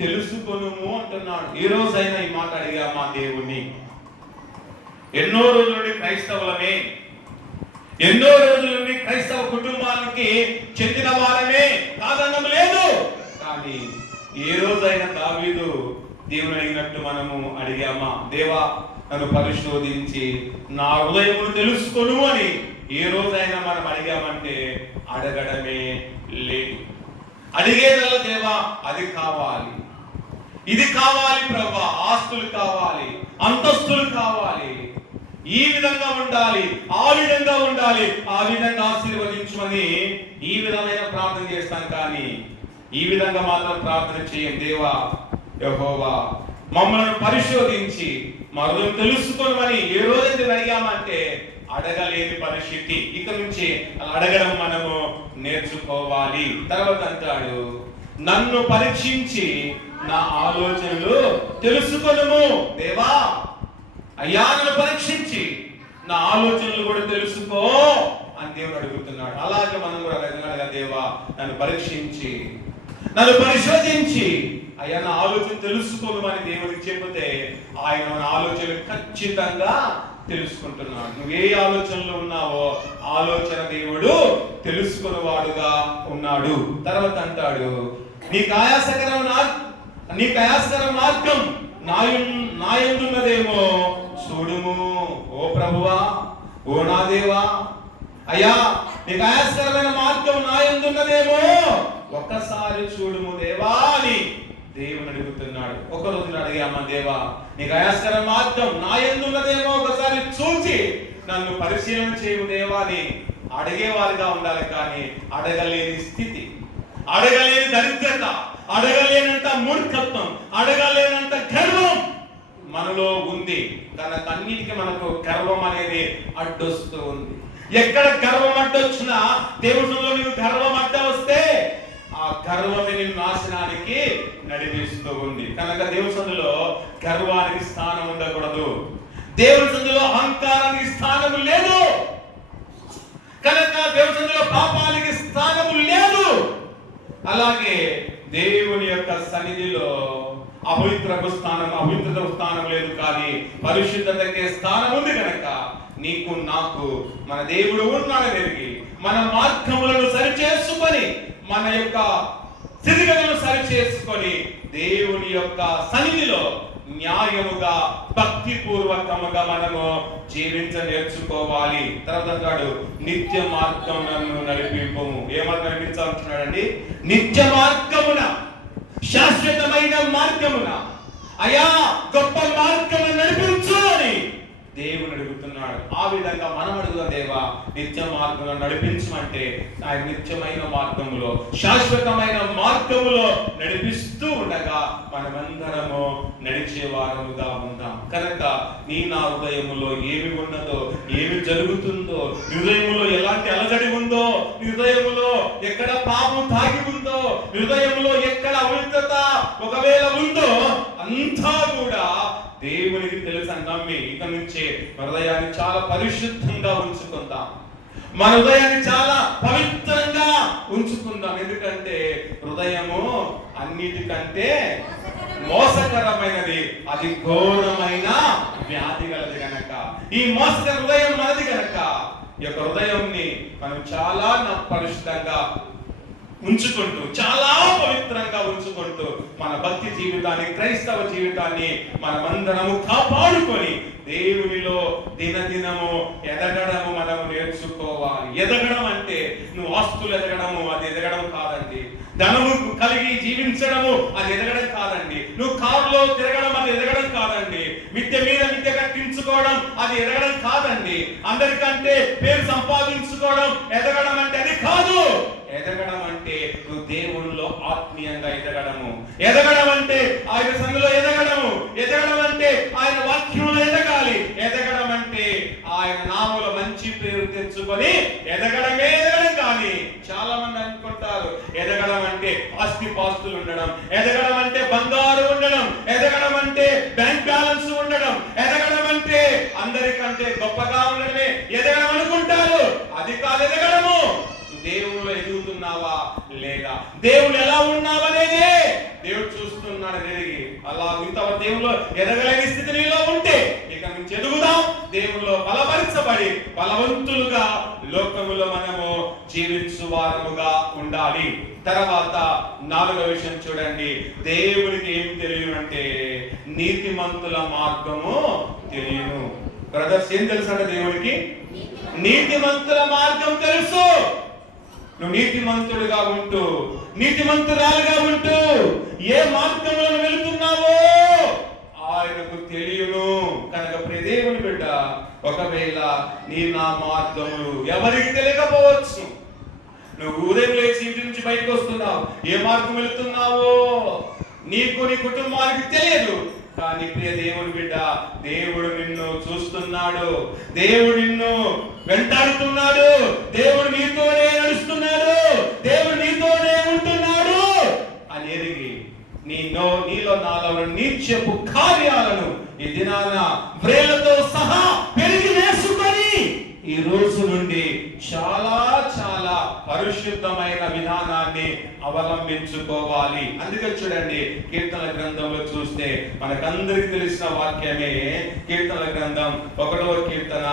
తెలుసుకొనుము అంటున్నాడు. ఈ రోజైనా ఈ మాట అడిగా మా దేవుణ్ణి. ఎన్నో రోజుల నుండి క్రైస్తవులమే, ఎన్నో రోజుల నుండి క్రైస్తవ కుటుంబానికి చెందిన వారమే, కాదనం లేదు. కానీ ఏ రోజైనా దావీదు దేవుని అడిగినట్టు మనము అడిగామా? దేవా నన్ను పరిశోధించి నా హృదయమును తెలుసుకొను అని ఏ రోజైనా మనం అడిగామంటే అడగడమే లేదు. అడిగేదల్లా దేవా అది కావాలి, ఇది కావాలి ప్రభా, ఆస్తులు కావాలి, అంతస్తులు కావాలి, ఈ విధంగా ఉండాలి, ఆ విధంగా ఉండాలి, ఆ విధంగా ఆశీర్వదించమని ఈ విధమైన ప్రార్థన చేస్తాం. కానీ ఈ విధంగా మాత్రం ప్రార్థన చేయం. దేవా యెహోవా మమ్మల్ని పరిశోధించి మా హృదయం తెలుసుకోమని ఏ రోజైతే అడిగామంటే అడగలేని పరిస్థితి. ఇక నుంచి అడగడం మనము నేర్చుకోవాలి. తర్వాత అంటాడు, నన్ను పరీక్షించి నా ఆలోచనలు తెలుసుకొనుము. దేవా అయ్యా నన్ను పరీక్షించి నా ఆలోచనలు కూడా తెలుసుకో అని దేవుడు అడుగుతున్నాడు. అలాగే మనం కూడా అడగగా, దేవా నన్ను పరీక్షించి నన్ను పరిశోధించి అయ్యా నా ఆలోచన తెలుసుకోమని దేవుడికి చెబితే ఆయన మన ఆలోచనలు ఖచ్చితంగా తెలుసుకుంటున్నాడు. నువ్వు ఏ ఆలోచనలో ఉన్నావో ఆలోచన దేవుడు తెలుసుకునేవాడుగా ఉన్నాడు. తర్వాత అంటాడు, నీకు ఆయాసకర మార్గం నాయందున్నదేమో చూడుము. ఓ ప్రభువా, ఓ నా దేవా, అయ్యా నీకు ఆయాసకరమైన మార్గం నాయందున్నదేమో ఒక్కసారి చూడుము దేవా అని దేవుని అడుగుతున్నాడు. ఒక రోజున అడిగామా, దేవా నీకు అయాస్కర మార్గం నా యందున్నదేమో ఒకసారి చూచి నన్ను పరిశీలన చేయు దేవా అని అడిగేవారిగా ఉండాలి. కానీ అడగలేని స్థితి, అడగలేని దరిద్రత, అడగలేనంత మూర్ఖత్వం, అడగలేనంత గర్వం మనలో ఉంది. కనుక అన్నిటికీ మనకు గర్వం అనేది అడ్డొస్తూ ఉంది. ఎక్కడ గర్వం అడ్డొచ్చినా దేవుడిలో నీకు గర్వం అడ్డ వస్తే ఆ గర్వమే నిన్ను నాశనానికి నడిపిస్తూ ఉంది. కనుక దేవుని సందులో గర్వానికి స్థానం ఉండకూడదు. దేవుని సందులో అహంకారానికి స్థానము లేదు. కనుక దేవుని సందులో పాపానికి స్థానము లేదు. అలాగే దేవుని యొక్క సన్నిధిలో అపవిత్రత స్థానం లేదు, కానీ పరిశుద్ధతకే స్థానం ఉంది. కనుక నీకు నాకు మన దేవుడు ఉన్నాడని ఎరిగి మన మార్గములను సరిచేసుకొని మన యొక్క స్థితిగతులను సరిచేసుకొని దేవుని యొక్క సన్నిధిలో న్యాయముగా భక్తి పూర్వకముగా మనము జీవించ నేర్చుకోవాలి. తర్వాత నిత్య మార్గం నన్ను నడిపింపము. ఏ మార్గం నడిపించాలంటున్నాడండి? నిత్య మార్గమున, శాశ్వతమైన మార్గమున, అయా గొప్ప మార్గమును నడిపించు అని దేవుని అడుగుతున్నాడు. ఆ విధంగా మనం అడుగుదాం, దేవా నిత్య మార్గంలో నడిపించమంటే ఆయన నిత్యమైన మార్గములో, శాశ్వతమైన మార్గములో నడిపిస్తూ ఉండగా మనమందరము నడిచే వారముగా ఉందాం. కనుక నా హృదయములో ఏమి ఉన్నదో, ఏమి జరుగుతుందో, హృదయములో ఎలాంటి అలజడి ఉందో, హృదయములో ఎక్కడ పాపం తాగి ఉందో, హృదయములో ఎక్కడ అవిత్రత ఒకవేళ ఉందో అంతా కూడా దేవునికి తెలుసు అని నమ్మి ఇక నుంచే హృదయాన్ని చాలా పరిశుద్ధంగా ఉంచుకుందాం. మన హృదయాన్ని చాలా పవిత్రంగా ఉంచుకుందాం. ఎందుకంటే హృదయము అన్నిటికంటే మోసకరమైనది, అది ఘోరమైన వ్యాధి గలది గనక, ఈ మోసకర హృదయం మనది గనక ఈ యొక్క హృదయంని మనం చాలా పరిశుద్ధంగా ఉంచుకుంటూ, చాలా పవిత్రంగా ఉంచుకుంటూ మన భక్తి జీవితాన్ని, క్రైస్తవ జీవితాన్ని మనమందరము కాపాడుకొని దేవునిలో దినదినము ఎదగడము మనము నేర్చుకోవాలి. ఎదగడం అంటే నువ్వు ఆస్తులు ఎదగడము అది ఎదగడం కాదండి. ధనము కలిగి జీవించడము అది ఎదగడం కాదండి. నువ్వు కారులో తిరగడం అది ఎదగడం కాదండి. మిద్దె మీద మిద్దె కట్టించుకోవడం అది ఎదగడం కాదండి. అందరికంటే పేరు సంపాదించుకోవడం ఎదగడం అంటే అది కాదు. ఎదగడం అంటే నువ్వు దేవునిలో ఆత్మీయంగా ఎదగడము. ఎదగడం అంటే ఆయన సంఘంలో ఎదగడము. ఎదగడం అంటే ఆయన వాక్యంలో ఎదగాలి. ఎదగడం అంటే ఆయన నామములో మంచి పేరు తెచ్చుకొని ఎదగడమే ఎదగడం. కానీ చాలా మంది అనుకుంటారు ఎదగడం అంటే ఆస్తి పాస్తులు ఉండడం, ఎదగడం అంటే బంగారు ఉండడం, ఎదగడం అంటే బ్యాంక్ బ్యాలెన్స్ ఉండడం, ఎదగడం అంటే అందరికంటే గొప్పగా ఉండడమే ఎదగడం అనుకుంటారు. అది కాదు ఎదగడము. దేవుళ్ళు ఎదుగుతున్నావా లేదా, దేవుడు ఎలా ఉన్నావనేదే దేవుడు చూస్తున్నాడు ఎదిగి. అలా ఇంతవరకు దేవుళ్ళు ఎదగలేని స్థితి నీలో ఉంటే ఇక నుంచి ఎదుగుదాం. దేవుల్లో బలపరచబడి బలవంతులుగా లోకములో మనము జీవించు వారముగా ఉండాలి. తర్వాత 4వ విషయం చూడండి, దేవునికి ఏం తెలియను అంటే నీతిమంతుల మార్గము తెలియను. బ్రదర్స్, ఏం తెలుసు అంటే దేవునికి నీతిమంతుల మార్గం తెలుసు. నువ్వు నీతిమంతుడిగా ఉంటూ, నీతిమంతురాలుగా ఉంటూ ఏ మార్గంలో వెళుతున్నావో ఆయనకు తెలియను. కనుక ప్రియ దేవుని బిడ్డ, ఒకవేళ నా మార్గములు ఎవరికి తెలియకపోవచ్చు. నువ్వు ఉదయం లేచి ఇంటి నుంచి బయటకు వస్తున్నావు, ఏ మార్గం వెళుతున్నావో నీకు నీ కుటుంబానికి తెలియదు. కానీ ప్రియ దేవుని బిడ్డ, దేవుడు నిన్ను చూస్తున్నాడు, దేవుడు నిన్ను వెంటాడుతున్నాడు, దేవుడు నీతోనే నడుస్తున్నాడు, దేవుడు నీతోనే ఉంటున్నాడు అని ఎరిగి నీలో నాలో నీచెపు కార్యాలను ఈ దినాన వ్రేళ్లతో సహా పెరిగి వేసుకొని ఈ రోజు నుండి చాలా చాలా పరిశుద్ధమైన విధానాన్ని అవలంబించుకోవాలి. అందుకే చూడండి, కీర్తన గ్రంథంలో చూస్తే మనకందరికి తెలిసిన వాక్యమే. కీర్తన గ్రంథం 1వ కీర్తన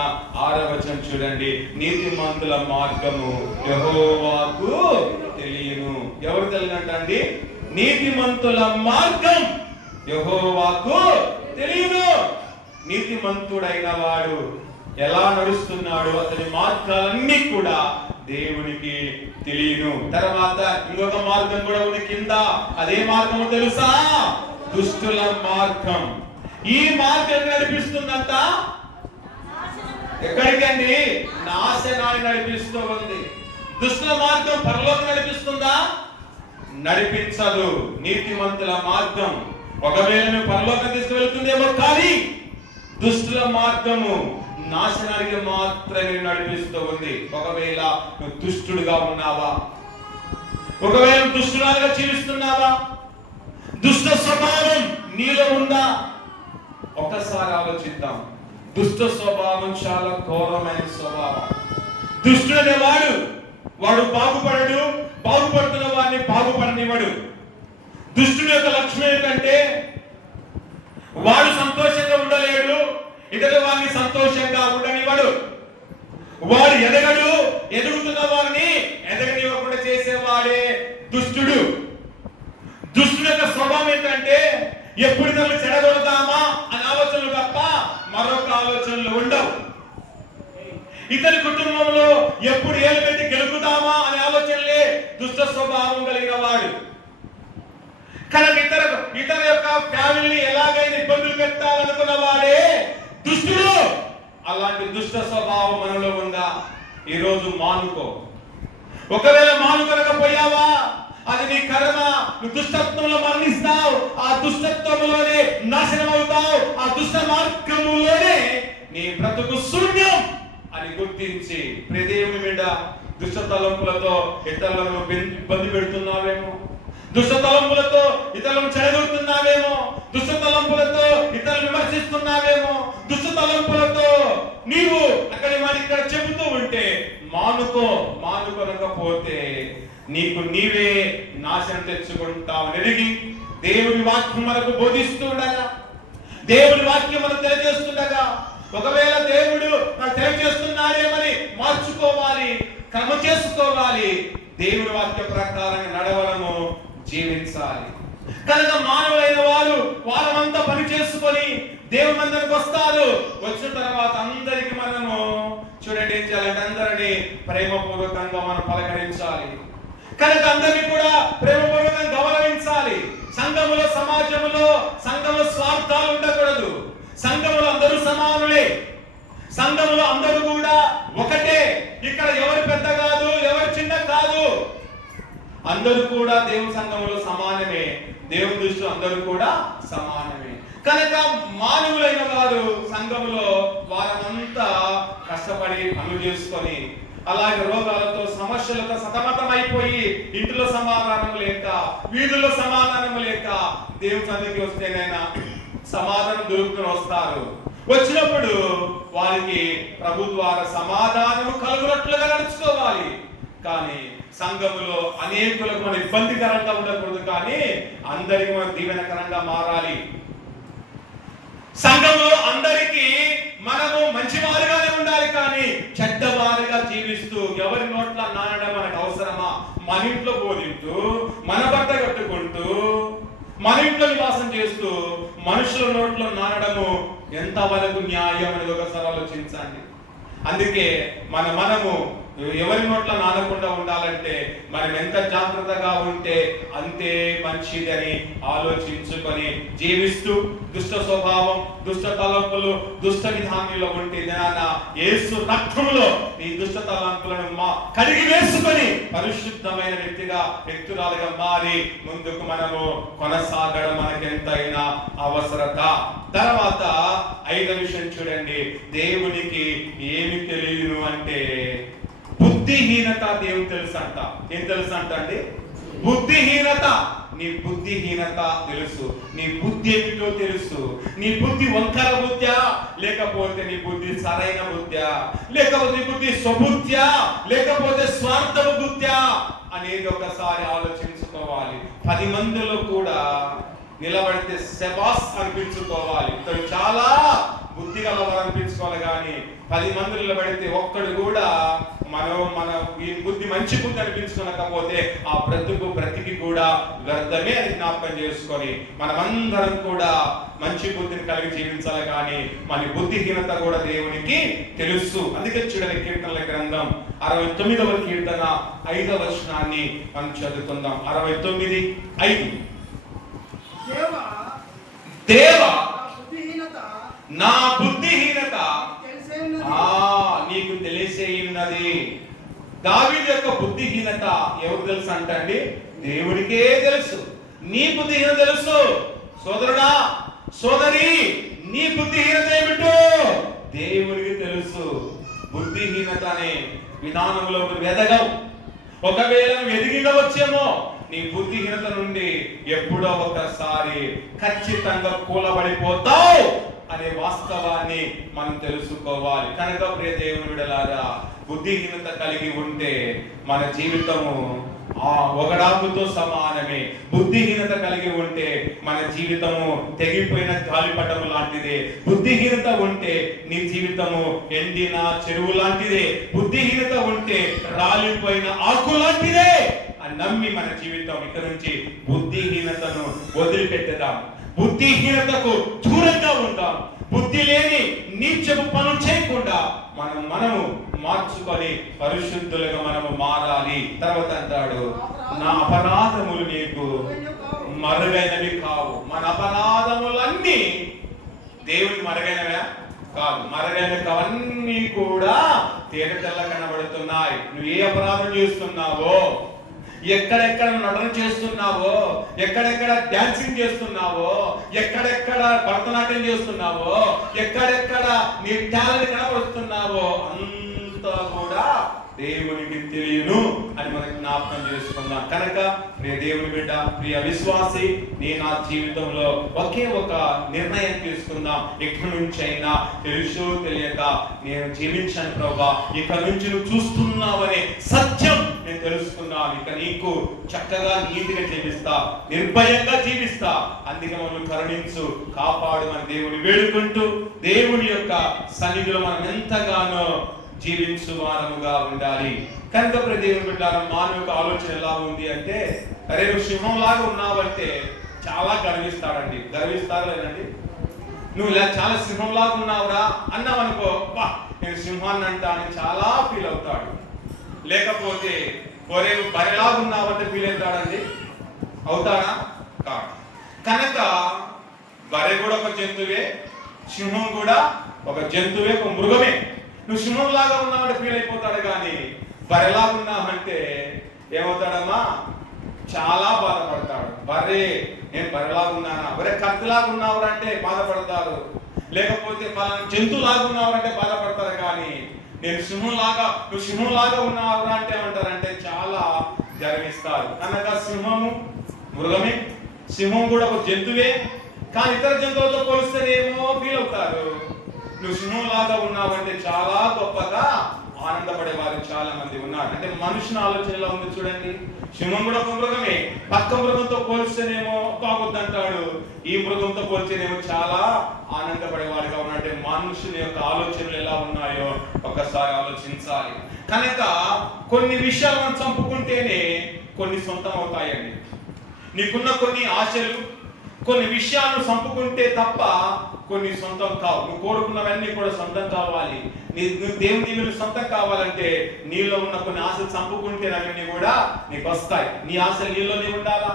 6వ వచనం చూడండి, నీతిమంతుల మార్గము యెహోవాకు తెలియను. ఎవరు తెలియనంటండి? నీతిమంతుల మార్గం యెహోవాకు తెలియను. నీతిమంతుడైన వాడు ఎలా నడుస్తున్నాడు, అతని మార్గాలన్నీ కూడా దేవునికి తెలియను. తర్వాత ఇంకొక మార్గం కూడా ఉంది కింద. అదే మార్గము తెలుసా? దుష్టుల మార్గం. ఈ మార్గం నడిపిస్తుందంట ఎక్కడికండి? నాశనాన్ని నడిపిస్తూ ఉంది. దుష్టుల మార్గం పరలోకం నడిపిస్తుందా? నడిపించదు. నీతిమంతుల మార్గం ఒకవేళ నువ్వు పరలోకం తీసుకువెళ్తుందేమో, కానీ దుష్టుల మార్గము నాశనానికి మాత్రమే నడిపిస్తూ ఉంది. ఒకవేళ నువ్వు దుష్టుడుగా ఉన్నావా? ఒకవేళ దుష్టురాలుగా జీవిస్తున్నావా? దుష్ట స్వభావం నీలో ఉందా? ఒకసారి ఆలోచిద్దాం. దుష్ట స్వభావం చాలా ఘోరమైన స్వభావం. దుష్టుడనే వాడు బాగుపడడు, బాగుపడుతున్న వాడిని బాగుపడనివ్వడు. దుష్టుడి యొక్క లక్షణం ఏంటంటే వాడు సంతోషంగా ఉండలేడు, ఇతర వారిని సంతోషంగా ఉండనివ్వడు. వాడు ఎదగడు, ఎదుగుతున్న వారిని ఎదగనివ్వకుండా చేసేవాడే దుష్టుడు. దుష్టుడి యొక్క స్వభావం ఏంటంటే ఎప్పుడు తను చెడగొడతామా అనే ఆలోచనలు తప్ప మరొక ఆలోచనలు ఉండవు. ఇతని కుటుంబంలో ఎప్పుడు ఏలు పెట్టి గెలుపుతామా అనే ఆలోచనలే దుష్ట స్వభావం కలిగిన వాడు. కనుక ఇతర యొక్క ఫ్యామిలీని ఎలాగైనా ఇబ్బందులు పెట్టాలనుకున్న వాడే దుష్టుడు. అలాంటి దుష్ట స్వభావం మనలో ఉందా? ఈరోజు మానుకో. ఒకవేళ మానుకోలేకపోయావా, అది నీ కర్మ. నువ్వు దుష్టత్వంలో మరణిస్తావు, ఆ దుష్టత్వంలోనే నాశనం అవుతావు, ఆ దుష్ట మార్గములోనే నీ బ్రతుకు శూన్యం అని గుర్తించి ప్రదేవుని మీద దుష్ట తలంపులతో ఇతరులను ఇబ్బంది పెడుతున్నావేమో, దుష్ట తలంపులతో ఇతరులను చెడగొడుతున్నావేమో, దుష్ట తలంపులతో ఇతరులను విమర్శిస్తున్నావేమో, దుష్ట తలంపులతో నీవు అక్కడి వాడి ఇక్కడ చెబుతూ ఉంటే మానుకోనకపోతే నీకు నీవే నాశనం తెచ్చుకుంటావు. ఎదిగి దేవుని వాక్యం మనకు బోధిస్తుండగా, దేవుని వాక్యం మనకు తెలియజేస్తుండగా, ఒకవేళ దేవుడు నాకు తెలియజేస్తున్నాడేమని మార్చుకోవాలి, క్రమ చేసుకోవాలి, దేవుని వాక్య ప్రకారంగా నడవడము, జీవించాలి. కనుక మానవులైన వారమంతా పని చేసుకొని దేవుని మందిరానికి వస్తారు. వచ్చిన తర్వాత అందరికి మనము చూడండి ఏం చేయాలంటే అందరినీ ప్రేమపూర్వకంగా మనం పలకరించాలి. కనుక అందరినీ కూడా ప్రేమపూర్వకంగా గౌరవించాలి. సంఘములో, సంఘములో స్వార్థాలు ఉండకూడదు. సంఘములో అందరూ సమానులే. సంఘములో అందరూ కూడా ఒకటే. ఇక్కడ ఎవరు పెద్ద కాదు, ఎవరు చిన్న కాదు. అందరూ కూడా దేవుని సంఘములో సమానమే. దేవుని దృష్టిలో అందరూ కూడా సమానమే. కనుక మానవులైన వారు సంఘములో వారంతా కష్టపడి పనులు చేసుకొని, అలాగే రోగాలతో, సమస్యలతో సతమతం అయిపోయి ఇంటిలో సమాధానం లేక, వీధుల్లో సమాధానం లేక దేవుని సన్నిధికి వస్తేనైనా సమాధానం దొరుకుతూ వస్తారు. వచ్చినప్పుడు వారికి ప్రభు ద్వారా సమాధానం కలుగునట్లుగా నడుచుకోవాలి. కానీ సంఘములో అనేకులకు మన ఇబ్బందికరంగా ఉండకూడదు, కానీ అందరికి మనం దీవెనకరంగా మారాలి. సంఘంలో అందరికీ మనము మంచివారుగానే ఉండాలి, కానీ చెడ్డవారుగా జీవిస్తూ ఎవరి నోట్ల నానడం మనకు అవసరమా? మన ఇంట్లో బోధింటూ, మన బట్ట కట్టుకుంటూ, మన ఇంట్లో నివాసం చేస్తూ మనుషుల నోట్లో నానడము ఎంతవరకు న్యాయం అనేది ఒకసారి ఆలోచించండి. అందుకే మనము ఎవరి నోట్ల నానకుండా ఉండాలంటే మనం ఎంత జాగ్రత్తగా ఉంటే అంతే మంచిదని ఆలోచించుకొని జీవిస్తూ, దుష్ట స్వభావం, దుష్ట తలంపులు, దుష్ట విధానంలో ఉంటే యేసు రక్తంలో ఈ దుష్ట తలంపులను కడిగి వేసుకొని పరిశుద్ధమైన వ్యక్తురాలుగా మారి ముందుకు మనము కొనసాగడం మనకెంతైనా అవసరత. తర్వాత 5వ విషయం చూడండి, దేవునికి ఏమి తెలియను అంటే బుద్ధిహీనత. దేవుడు తెలుసు అంట. ఏం తెలుసు అంట అండి? బుద్ధిహీనత. నీ బుద్ధిహీనత తెలుసు. నీ బుద్ధి ఏమిటో తెలుసు. నీ బుద్ధి వంకర బుద్ధ్యా, లేకపోతే నీ బుద్ధి సరైన బుద్ధ్యా, లేకపోతే నీ బుద్ధి స్వబుద్ధ్యా, లేకపోతే స్వార్థపు బుద్ధ్యా అనేది ఒకసారి ఆలోచించుకోవాలి. 10 మందిలో కూడా నిలబడితే శబాస్ అనిపించుకోవాలి. ఇతడు చాలా బుద్ధి గలవారు అనిపించుకోవాలి. కానీ 10 మంది నిలబడితే ఒక్కడు కూడా మన ఈ బుద్ధి మంచి బుద్ధి అనిపించుకోలేకపోతే ఆ బ్రతికి కూడా కూడా వ్యర్థమే అని జ్ఞాపకం చేసుకొని మనమందరం కూడా మంచి బుద్ధిని కలిగి జీవించాలి. కానీ మన బుద్ధిహీనత కూడా దేవునికి తెలుసు. అందుకే చూడండి, కీర్తనల గ్రంథం 69వ కీర్తన 5వ వచనాన్ని మనం చదువుకుందాం. 69:5. దేవా నా బుద్ధిహీనత నీకు తెలిసే ఉన్నది. దావీదు యొక్క బుద్ధిహీనత ఎవరు తెలుసు అంటండి? దేవుడికే తెలుసు. నీ బుద్ధిహీనత తెలుసు. సోదరుడా, సోదరి, నీ బుద్ధిహీనత ఏమిటో దేవుడికి తెలుసు. బుద్ధిహీనత అనే విధానంలో ఎదగవు. ఒకవేళ ఎదిగినవచ్చేమో నీ బుద్ధిహీనత నుండి ఎప్పుడో ఒకసారి ఖచ్చితంగా కూలబడిపోతావు అనే వాస్తవాన్ని మనం తెలుసుకోవాలి. కనుక ప్రియ దేవుని బిడ్డలారా, బుద్ధిహీనత కలిగి ఉంటే మన జీవితము ఒకడాకుతో సమానమే. బుద్ధిహీనత కలిగి ఉంటే మన జీవితము తెగిపోయిన గాలిపటము లాంటిదే. బుద్ధిహీనత ఉంటే నీ జీవితము ఎండిన చెరువు లాంటిదే. బుద్ధిహీనత ఉంటే రాలిపోయిన ఆకు లాంటిదే అని నమ్మి మన జీవితం ఇక నుంచి బుద్ధిహీనతను వదిలిపెట్టదాం. బుద్ధిహీనతకు దూరంగా ఉందాం. బుద్ధి లేని నీచపు పనులు చేయకుండా మనము మార్చుకొని పరిశుద్ధులుగా మనము మారాలి. తర్వాత అంటాడు, నా అపరాధములు నీకు మరుగైనవి కావు. మన అపరాధములన్నీ దేవుని మరుగైనవా కాదు. మరుగైనవన్నీ కూడా తేటతెల్ల కనబడుతున్నాయి. నువ్వు ఏ అపరాధం చేస్తున్నావో, ఎక్కడెక్కడ నటన చేస్తున్నావో, ఎక్కడెక్కడ డాన్సింగ్ చేస్తున్నావో, ఎక్కడెక్కడ భరతనాట్యం చేస్తున్నావో, ఎక్కడెక్కడ నీ టాలెంట్ కనబడుతున్నావో అంతా కూడా దేవునికి తెలియను అని మనకి జ్ఞాపకం చేసుకుందాం. కనుక ప్రియ దేవుని బిడ్డ, ప్రియ విశ్వాసి, నేను నా జీవితంలో ఒకే ఒక నిర్ణయం తీసుకుందాం. ఇక్కడి నుంచి అయినా తెలుసో తెలియక నేను జీవించాను ప్రభా, ఇక నుంచి నువ్వు చూస్తున్నావనే సత్యం నేను తెలుసుకున్నాను. ఇక నీకు చక్కగా నీతిగా జీవిస్తా, నిర్భయంగా జీవిస్తా. అందుకే మమ్మల్ని కరుణించు, కాపాడు మన దేవుని వేడుకుంటూ దేవుని యొక్క సన్నిధిలో మనం ఎంతగానో జీవించు వారముగా ఉండాలి. కనుక ప్రతి దేవుని బిడ్డలారా, మానవ యొక్క ఆలోచన ఎలా ఉంది అంటే, అరే నువ్వు సింహంలాగా ఉన్నావంటే చాలా గర్విస్తాడండి. గర్విస్తారా లేదండి? నువ్వు ఇలా చాలా సింహంలాగా ఉన్నావురా అన్నావు అనుకో, నేను సింహాన్ని అంటా అని చాలా ఫీల్ అవుతాడు. లేకపోతే ఒరే నువ్వు బరిలాగా ఉన్నావంటే ఫీల్ అవుతాడండి. అవుతాడా? కాదు. కనుక బర్రె కూడా ఒక జంతువే, సింహం కూడా ఒక జంతువే, ఒక మృగమే. నువ్వు సింహం లాగా ఉన్నావంటే ఫీల్ అయిపోతాడు. కానీ బర్రెలాగా ఉన్నావంటే ఏమవుతాడమ్మా? చాలా బాధపడతాడు. బర్రె నేను బర్రెలాగా ఉన్నానా, బరే కత్తిలాగా ఉన్నావురంటే బాధపడతారు. లేకపోతే పలానా జంతువులాగా ఉన్నావురంటే బాధపడతారు. కానీ నేను సింహంలాగా, నువ్వు సింహంలాగా ఉన్నావురా అంటే ఏమంటారంటే చాలా గర్విస్తారు. అనగా సింహము మృగమే, సింహం కూడా ఒక జంతువే. కానీ ఇతర జంతువులతో పోలిస్తేనేమో ఫీల్ అవుతారు. నువ్వు సింహంలాగా ఉన్నావంటే చాలా గొప్పగా ఆనందపడే వారు చాలా మంది ఉన్నారు. అంటే మనుషుని ఆలోచన ఎలా ఉంది చూడండి. సింహం కూడా ఒక మృగమే, పక్క మృగంతో పోల్స్తేనేమో బాగుందంటాడు, ఈ మృగంతో పోల్చేనేమో చాలా ఆనందపడేవాడుగా ఉన్నట్టే. మనుషుని యొక్క ఆలోచనలు ఎలా ఉన్నాయో ఒకసారి ఆలోచించాలి. కనుక కొన్ని విషయాలు మనం చంపుకుంటేనే కొన్ని సొంతం అవుతాయండి. నీకున్న కొన్ని ఆశలు, కొన్ని విషయాలను చంపుకుంటే తప్ప కొన్ని సొంతం కావు. నువ్వు కోరుకున్నవన్నీ కూడా సొంతం కావాలి. నువ్వు దేవుని సొంతం కావాలంటే నీలో ఉన్న కొన్ని ఆశలు చంపుకుంటే అవన్నీ కూడా నీకు వస్తాయి. నీ ఆశలు నీలోనే ఉండాలా,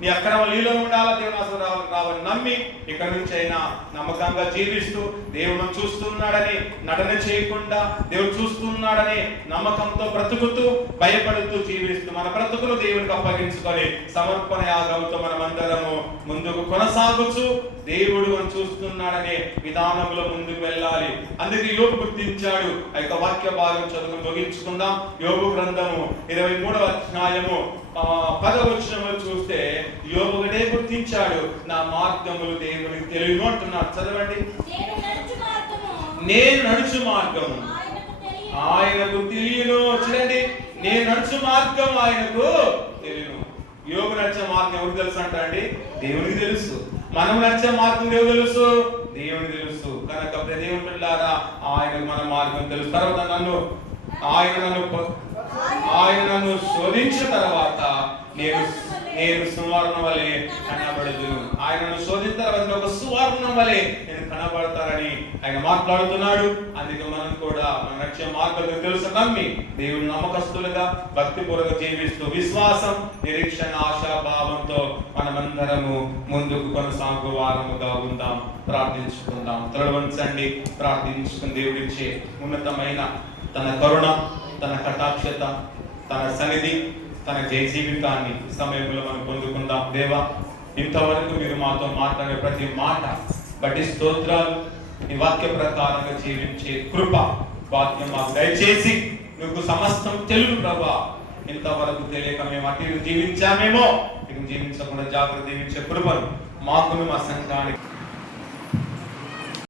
నీ అక్రమ నీలో ఉండాలా. దేవుని ఆశలు రావాలని నమ్మి ఇక్కడ నుంచి అయినా నమ్మకంగా జీవిస్తూ దేవుడు చూస్తున్నాడని నటన చేయకుండా, దేవుడు చూస్తున్నాడని నమ్మకంతో బ్రతుకుతూ, భయపడుతూ జీవిస్తూ మన బ్రతుకులు దేవునికి అప్పగించుకొని సమర్పణ యాగంతో మనమందరము ముందుకు కొనసాగుతూ దేవుడు మనం చూస్తున్నాడనే విధానంలో ముందుకు వెళ్ళాలి. అందుకే యోబు గుర్తించాడు. ఆ యొక్క వాక్య భాగం చదువు ముగించుకుందాం. యోబు గ్రంథము 23వ అధ్యాయము 10వ వచనంలో చూస్తే యోబు ఒకటే గుర్తించాడు, నా మార్గములు దేవునికి తెలియను అంటున్నాడు. చదవండి. నేను నడుచు మార్గము ఆయనకు తెలియను. చూడండి, నేను నడుచు మార్గం ఆయనకు తెలియను. యోబు నడిచే మార్గం ఎవరికి తెలుసు అంట అండి? దేవునికి తెలుసు. మనం నడిచే మార్గం దేవుడు తెలుసు, దేవునికి తెలుసు. కనుక దేవుని బిడ్డలారా, ఆయనకు మన మార్గం తెలుసు. తర్వాత ఆయన నన్ను శోధించిన తర్వాత నేను సువర్ణ వలె కనబడదు. ఆయనను శోధించిన తర్వాత ఒక సువర్ణ వలె నేను కనబడతారని ఆయన మాట్లాడుతున్నాడు. అందుకే మనం కూడా మన లక్ష్య మార్గం తెలుసు నమ్మి దేవుని నమ్మకస్తులుగా భక్తిపూర్వక జీవిస్తూ విశ్వాసం, నిరీక్షణ, ఆశాభావంతో మనమందరము ముందుకు కొనసాగు వారముగా ఉందాం. ప్రార్థించుకుందాం. తలవంచండి, ప్రార్థించుకుని దేవుడిచ్చే ఉన్నతమైన తన కరుణ, తన కటాక్షత, తన సన్నిధి, తన జయ జీవితాన్ని సమయంలో మనం పొందుకుందాం. దేవా, ఇంతవరకు మీరు మాతో మాట్లాడే ప్రతి మాట బట్టి స్తోత్రాలు. ఈ వాక్య ప్రకారంగా జీవించే కృప వాక్యం మాకు దయచేసి మీకు సమస్తం తెలుగు ప్రభా. ఇంతవరకు తెలియక మేము అటు జీవించామేమో, ఇక జీవించకుండా జాగ్రత్త జీవించే కృపను మాకు, మా సంఘానికి